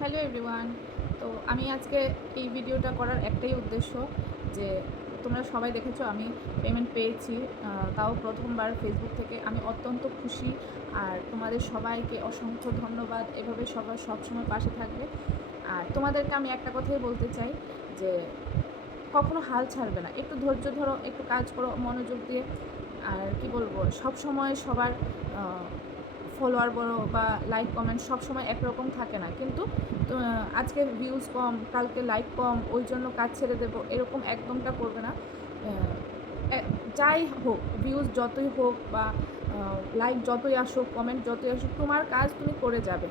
Hello everyone, তো আমি আজকে এই ভিডিওটা করার একটাই উদ্দেশ্য যে তোমরা সবাই দেখেছ আমি পেমেন্ট পেয়েছি তাও প্রথমবার ফেসবুক থেকে। আমি অত্যন্ত খুশি আর তোমাদের সবাইকে অসংখ্য ধন্যবাদ। এভাবে সবাই সবসময় পাশে থাকবে। আর তোমাদেরকে আমি একটা কথাই বলতে চাই যে কখনো হাল ছাড়বে না। একটু ধৈর্য ধরো, একটু কাজ করো মনোযোগ দিয়ে। আর কি বলব সব সময় সবার ফলোয়ার বড়ো বা লাইক কমেন্ট সব সময় একরকম থাকে না। কিন্তু আজকে ভিউজ কম, কালকে লাইক কম, ওই জন্য কাজ ছেড়ে দেবো, এরকম একদমটা করবে না। যাই হোক ভিউজ যতই হোক বা লাইক যতই আসুক কমেন্ট যতই আসুক, তোমার কাজ তুমি করে যাবে।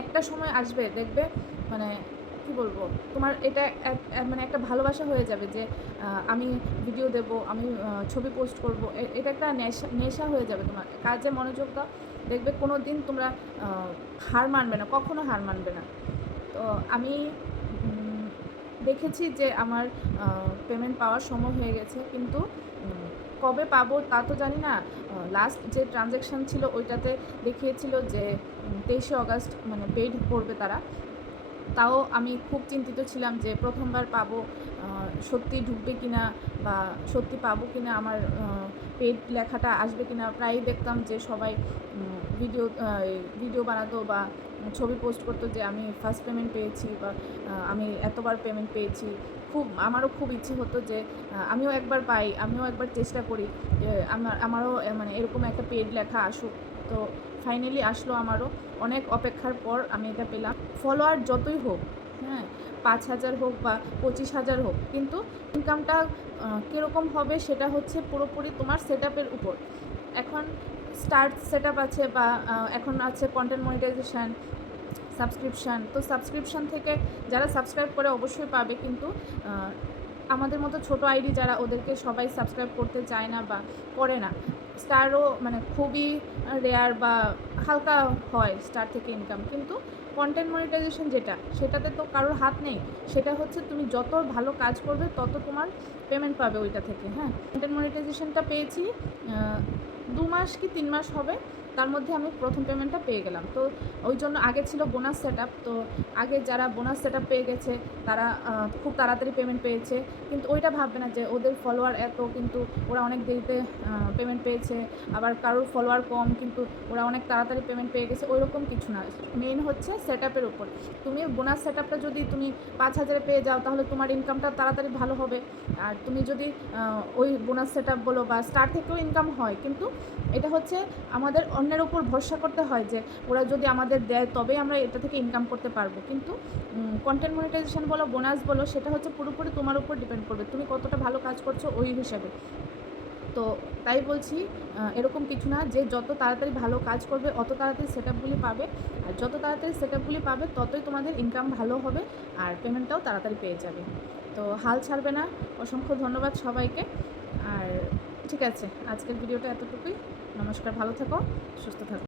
একটা সময় আসবে, দেখবে মানে কি বলব, তোমার এটা মানে একটা ভালোবাসা হয়ে যাবে যে আমি ভিডিও দেব, আমি ছবি পোস্ট করব এটা একটা নেশা নেশা হয়ে যাবে তোমার। কাজে মনোযোগ দাও। দেখবে কোনো দিন তোমরা হার মানবে না, কখনো হার মানবে না। তো আমি দেখেছি যে আমার পেমেন্ট পাওয়ার সময় হয়ে গেছে, কিন্তু কবে পাবো তা তো জানি না। লাস্ট যে ট্রানজ্যাকশান ছিল ওইটাতে দেখিয়েছিল যে তেইশে অগাস্ট মানে পেইড করবে তারা। তাও আমি খুব চিন্তিত ছিলাম যে প্রথমবার পাবো সত্যি ঢুকবে কিনা বা সত্যি পাবো কিনা, আমার পেড লেখাটা আসবে কিনা। প্রায়ই দেখতাম যে সবাই ভিডিও ভিডিও বানাতো বা ছবি পোস্ট করতো যে আমি ফার্স্ট পেমেন্ট পেয়েছি বা আমি এতবার পেমেন্ট পেয়েছি। খুব, আমারও খুব ইচ্ছে হতো যে আমিও একবার পাই, আমিও একবার চেষ্টা করি আমার, আমারও মানে এরকম একটা পেড লেখা আসুক। তো ফাইনালি আসলো আমারও। অনেক অপেক্ষার পর আমি এটা পেলাম। ফলোয়ার যতই হোক হ্যাঁ পাঁচ হাজার হোক বা পঁচিশ হাজার হোক, কিন্তু ইনকামটা কীরকম হবে সেটা হচ্ছে পুরোপুরি তোমার সেট উপর। এখন স্টার্ট সেট আছে বা এখন আছে কন্টেন্ট মনিটাইজেশান সাবস্ক্রিপশান তো সাবস্ক্রিপশান থেকে যারা সাবস্ক্রাইব করে অবশ্যই পাবে, কিন্তু আমাদের মতো ছোট আইডি যারা ওদেরকে সবাই সাবস্ক্রাইব করতে চায় না বা করে না স্টারও মানে খুবই রেয়ার বা হালকা হয় স্টার থেকে ইনকাম কিন্তু কন্টেন্ট মনিটাইজেশন যেটা, সেটাতে তো কারোর হাত নেই। সেটা হচ্ছে তুমি যত ভালো কাজ করবে, তত তোমার পেমেন্ট পাবে ওইটা থেকে হ্যাঁ? কন্টেন্ট মনিটাইজেশনটা পেয়েছি দু মাস কি তিন মাস হবে। তার মধ্যে আমি প্রথম পেমেন্টটা পেয়ে গেলাম। তো ওই জন্য আগে ছিল বোনাস সেট তো আগে যারা বোনাস সেট পেয়ে গেছে, তারা খুব তাড়াতাড়ি পেমেন্ট পেয়েছে। কিন্তু ওইটা ভাববে না যে ওদের ফলোয়ার এত, কিন্তু ওরা অনেক দেরিতে পেমেন্ট পেয়েছে। আবার কারোর ফলোয়ার কম, কিন্তু ওরা অনেক তাড়াতাড়ি পেমেন্ট পেয়ে গেছে। ওই রকম কিছু না। মেইন হচ্ছে সেট আপের উপর। তুমি বোনাস সেট আপটা যদি তুমি পাঁচ হাজারে পেয়ে যাও, তাহলে তোমার ইনকামটা তাড়াতাড়ি ভালো হবে। আর তুমি যদি ওই বোনাস সেট আপ বলো বা স্টার থেকেও ইনকাম হয়, কিন্তু এটা হচ্ছে আমাদের অন্যের উপর ভরসা করতে হয় যে ওরা যদি আমাদের দেয়, তবেই আমরা এটা থেকে ইনকাম করতে পারব। কিন্তু কন্টেন্ট মনিটাইজেশন বলো বোনাস বলো, সেটা হচ্ছে পুরোপুরি তোমার উপর ডিপেন্ড করবে। তুমি কতটা ভালো কাজ করছ ওই হিসাবে। তো তাই বলছি এরকম কিছু না যে যত তাড়াতাড়ি ভালো কাজ করবে, অত তাড়াতাড়ি সেট আপগুলি পাবে। আর যত তাড়াতাড়ি সেট আপগুলি পাবে, ততই তোমাদের ইনকাম ভালো হবে আর পেমেন্টটাও তাড়াতাড়ি পেয়ে যাবে। তো হাল ছাড়বে না। অসংখ্য ধন্যবাদ সবাইকে। আর ঠিক আছে আজকের ভিডিওটা এতটুকুই। নমস্কার ভালো থেকো সুস্থ থাকো।